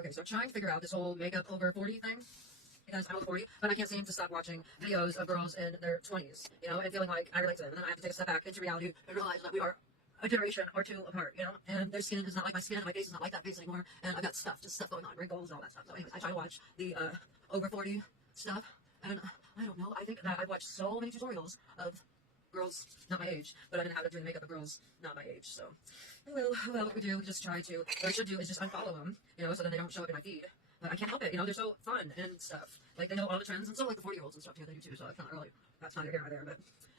Okay, so I'm trying to figure out this whole makeup over 40 thing because I'm over 40, but I can't seem to stop watching videos of girls in their 20s, and feeling like I relate to them. And then I have to take a step back into reality and realize that we are a generation or two apart, and their skin is not like my skin, and my face is not like that face anymore, and I've got just stuff going on, wrinkles and all that stuff. So anyways, I try to watch the over 40 stuff, and I don't know, I think that I've watched so many tutorials of girls not my age, but I'm gonna have to do the makeup of girls not my age. So, well, what we do, we just try to. What I should do is just unfollow them, so then they don't show up in my feed. But I can't help it, they're so fun and stuff. Like they know all the trends, and so like the 40-year-olds and stuff too. They do too. So it's not really that's neither here nor there.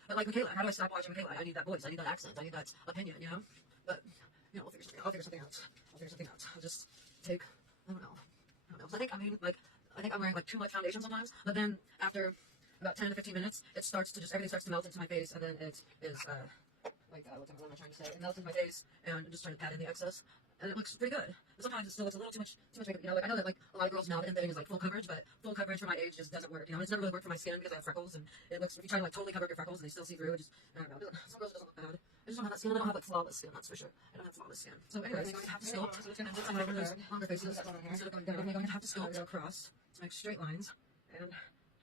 But like Michaela, how do I stop watching Michaela? I need that voice, I need that accent, I need that opinion, But we'll figure something. I'll figure something out. I'll just take. I don't know. So I think I'm wearing like too much foundation sometimes. But then after about 10 to 15 minutes, everything starts to melt into my face, and then it is, what am I trying to say? It melts into my face, and I'm just trying to pat in the excess, and it looks pretty good. But sometimes it still looks a little too much makeup, I know that, like, a lot of girls now, the end thing is, like, full coverage, but full coverage for my age just doesn't work, and it's never really worked for my skin because I have freckles, and it looks, if you try to, like, totally cover up your freckles, and they still see through, I don't know, some girls it doesn't look bad. I just don't have that skin, I don't have, like, flawless skin, that's for sure. I don't have flawless skin. So anyways, I'm going to have to sculpt, some of those longer faces, instead of going down, I'm going to have to sculpt across to make straight lines, and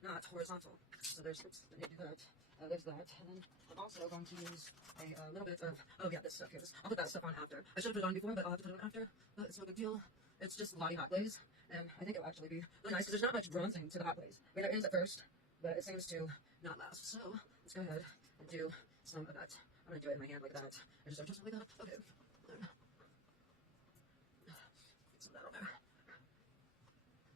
not horizontal. So there's, I need to do that. There's that, and then I'm also going to use a little bit of, this stuff here. I'll put that stuff on after. I should have put it on before, but I'll have to put it on after. But it's no big deal. It's just Lottie Hot Glaze, and I think it'll actually be really nice because there's not much bronzing to the hot glaze. I mean, there is at first, but it seems to not last. So let's go ahead and do some of that. I'm going to do it in my hand like that. I just like that. Okay. Get some of that on there.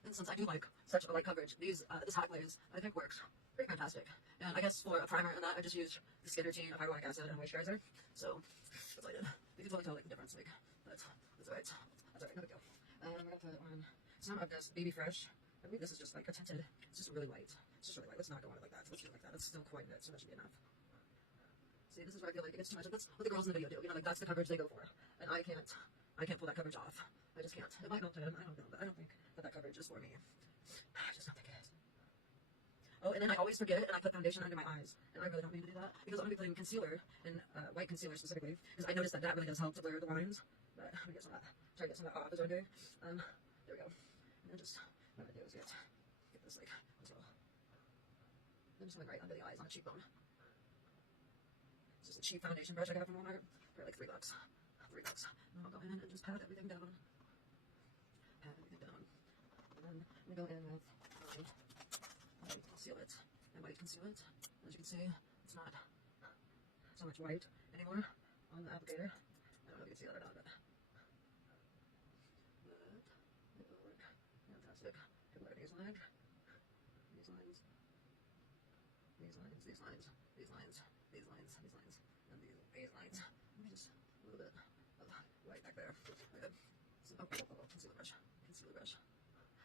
And since I do like such a light coverage, this hot glaze I think works pretty fantastic. And I guess for a primer and that, I just used the skin routine of hyaluronic acid and moisturizer. So that's what I did. You can totally tell like the difference. Like that's alright. That's alright. No big deal. I'm gonna put on some of this Baby Fresh. I believe this is just like a tinted. It's just really light. It's just really light. Let's not go on it like that. Let's do it like that. It's still quite lit, so that should be enough. See, this is where I feel like it gets too much. That's what the girls in the video do. Like that's the coverage they go for, and I can't pull that coverage off. I just can't. It might help them. I don't know, but I don't think that coverage is for me. I just don't think it is. Oh, and then I always forget, and I put foundation under my eyes, and I really don't mean to do that because I'm going to be putting concealer, and white concealer specifically, because I noticed that really does help to blur the lines. But I'm going to get some of that. Try to get some of that off as I'm doing. There we go. And then just what I'm going to do is get this like as well. Then just something right under the eyes on a cheekbone. This is a cheap foundation brush I got from Walmart for like $3. $3. And I'll go in and just pat everything down. Pat everything down. And then I'm going to go in with white conceal it. And white conceal it. As you can see, it's not so much white anymore on the applicator. I don't know if you can see that or not, but it will work. Fantastic. Good look at these lines. These lines. These lines. These lines. These lines. These lines. These lines. And these lines. Let me just a little bit of white back there. Okay. So, concealer brush. Concealer brush.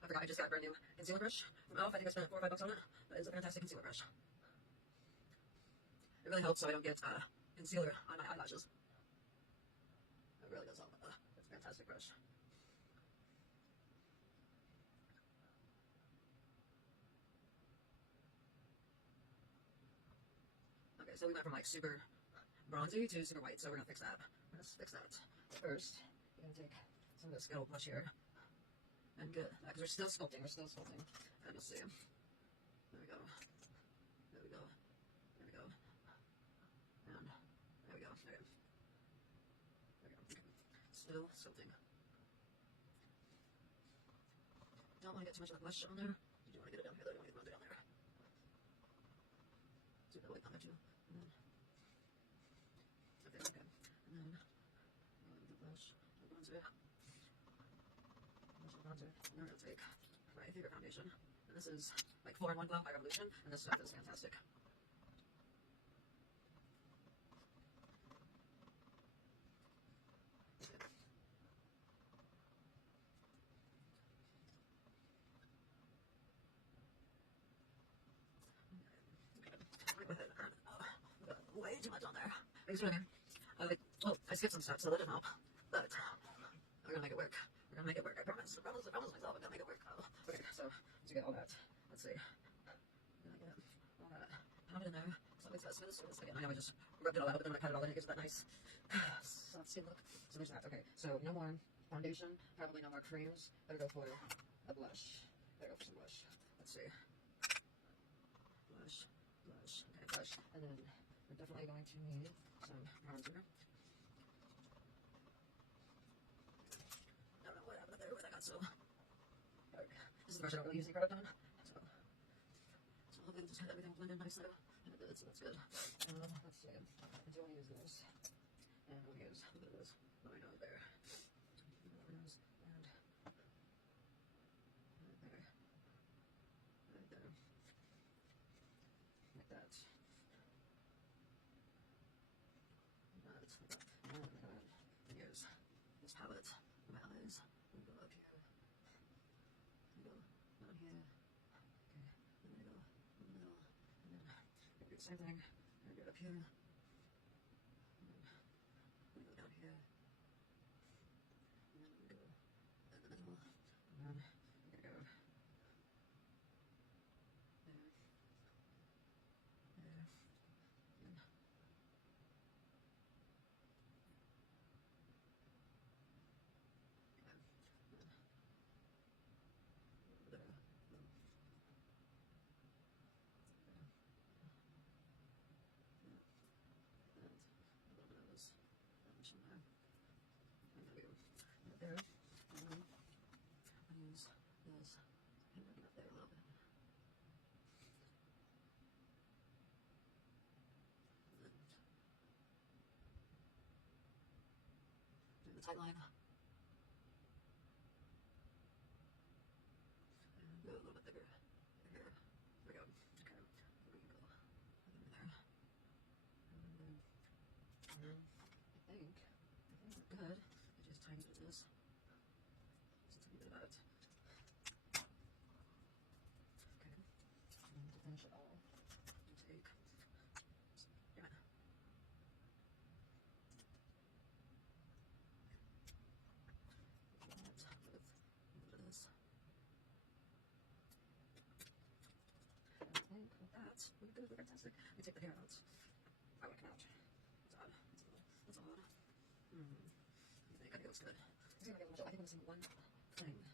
I forgot I just got a brand new concealer brush from e.l.f. I think I spent $4 or $5 on it, but it's a fantastic concealer brush. It really helps so I don't get concealer on my eyelashes. It really does help. It's a fantastic brush. Okay, so we went from like super bronzy to super white, so we're gonna fix that. Let's fix that. First, we're gonna take some of this Skittle blush here and get that because we're still sculpting. And let's see. There we go. There we go. There we go. And there we go. Okay. There we go. Okay. Still sculpting. Don't want to get too much of the blush on there. You do want to get it down here though. You don't want to get it down there. So that white on there too. And then okay. And then the blush, the bronzer. Bronzer. And then we're gonna take my favorite foundation. And this is like 4-in-1 Glow by Revolution, and this stuff is fantastic. Way too much on there. You see what I mean? I skipped some steps, so that didn't help. But we're gonna make it work. We're gonna make it work. I promise. I promise myself I'm gonna make it work. Okay, so to get all that, let's see. I'm gonna get all that pounded in there. So it's got smooth surface again. I know I just rubbed it all out, but then when I pat it all in, it gives it that nice soft skin look. So there's that. Okay, so no more foundation. Probably no more creams. Better go for a blush. Better go for some blush. Let's see. Blush, blush, okay, blush. And then we're definitely going to need some bronzer. I don't know what happened there, but I got so dark. This is the brush I don't really use any product on. So hopefully just had everything blended nicely. And it did, so that's good. Let's see. I do want to use this. And we'll use a bit of this. Let me know there. And right there. Right there. Like that. And I'm going to use this palette for my eyes. I'm going to go up here. I'm going to go down here. Okay. I'm going to go in the middle. And then I'm going to do the same thing. I'm going to do it up here. And then I'm going to go down here. And then I'm going to go in the middle. And then I'm going to go there. There. And there. And then I use this and bring it up there a little bit. And then do the tight line. And go a little bit bigger. Here. There we go. Okay. There we go. And then there. And then I think we're good. I just tiny bit of this. Just a tiny bit of that. Okay. And then to finish it all, you take damn it. That with a little bit of this. And I think with that, we're good. We're fantastic. We take the hair out. I want to come out. That's odd. That's odd. I think it looks good. I think I'm missing one thing.